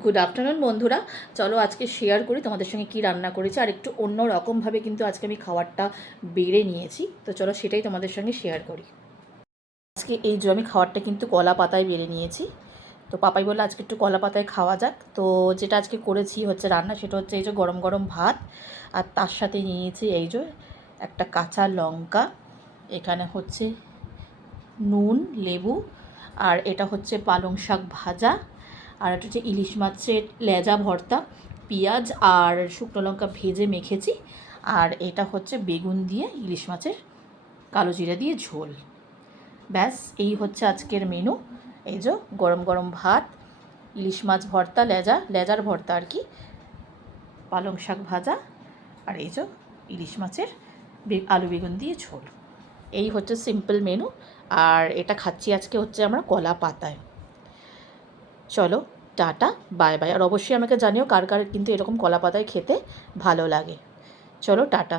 Good afternoon বন্ধুরা। চলো আজকে শেয়ার করি তোমাদের সঙ্গে কি রান্না করেছি, আর একটু অন্য রকমভাবে কিন্তু আজকে আমি খাবারটা বেড়ে নিয়েছি। তো চলো সেটাই তোমাদের সঙ্গে শেয়ার করি। আজকে এই যে আমি খাবারটা কিন্তু কলা পাতায় বেড়ে নিয়েছি। তো পাপাই বললো আজকে একটু কলা পাতায় খাওয়া যাক। তো যেটা আজকে করেছি হচ্ছে রান্না, সেটা হচ্ছে এই যে গরম গরম ভাত, আর তার সাথে নিয়েছি এই যে একটা কাঁচা লঙ্কা, এখানে হচ্ছে নুন, লেবু, আর এটা হচ্ছে পালং শাক ভাজা, আর এটা হচ্ছে ইলিশ মাছের লেজা ভর্তা, পেঁয়াজ আর শুকনো লঙ্কা ভেজে মেখেছি, আর এটা হচ্ছে বেগুন দিয়ে ইলিশ মাছের কালো জিরা দিয়ে ঝোল। ব্যাস এই হচ্ছে আজকের মেনু। এই যে গরম গরম ভাত, ইলিশ মাছ ভর্তা, লেজার ভর্তা আর কি, পালং শাক ভাজা, আর এই যে ইলিশ মাছের আলু বেগুন দিয়ে ঝোল। এই হচ্ছে সিম্পল মেনু। আর এটা খাচ্ছি আজকে হচ্ছে আমরা কলা পাতায়। চলো টাটা, বাই বাই। আর অবশ্যই আমাকে জানিও কার কার কিন্তু এরকম কলা পাতায় খেতে ভালো লাগে। চলো টাটা।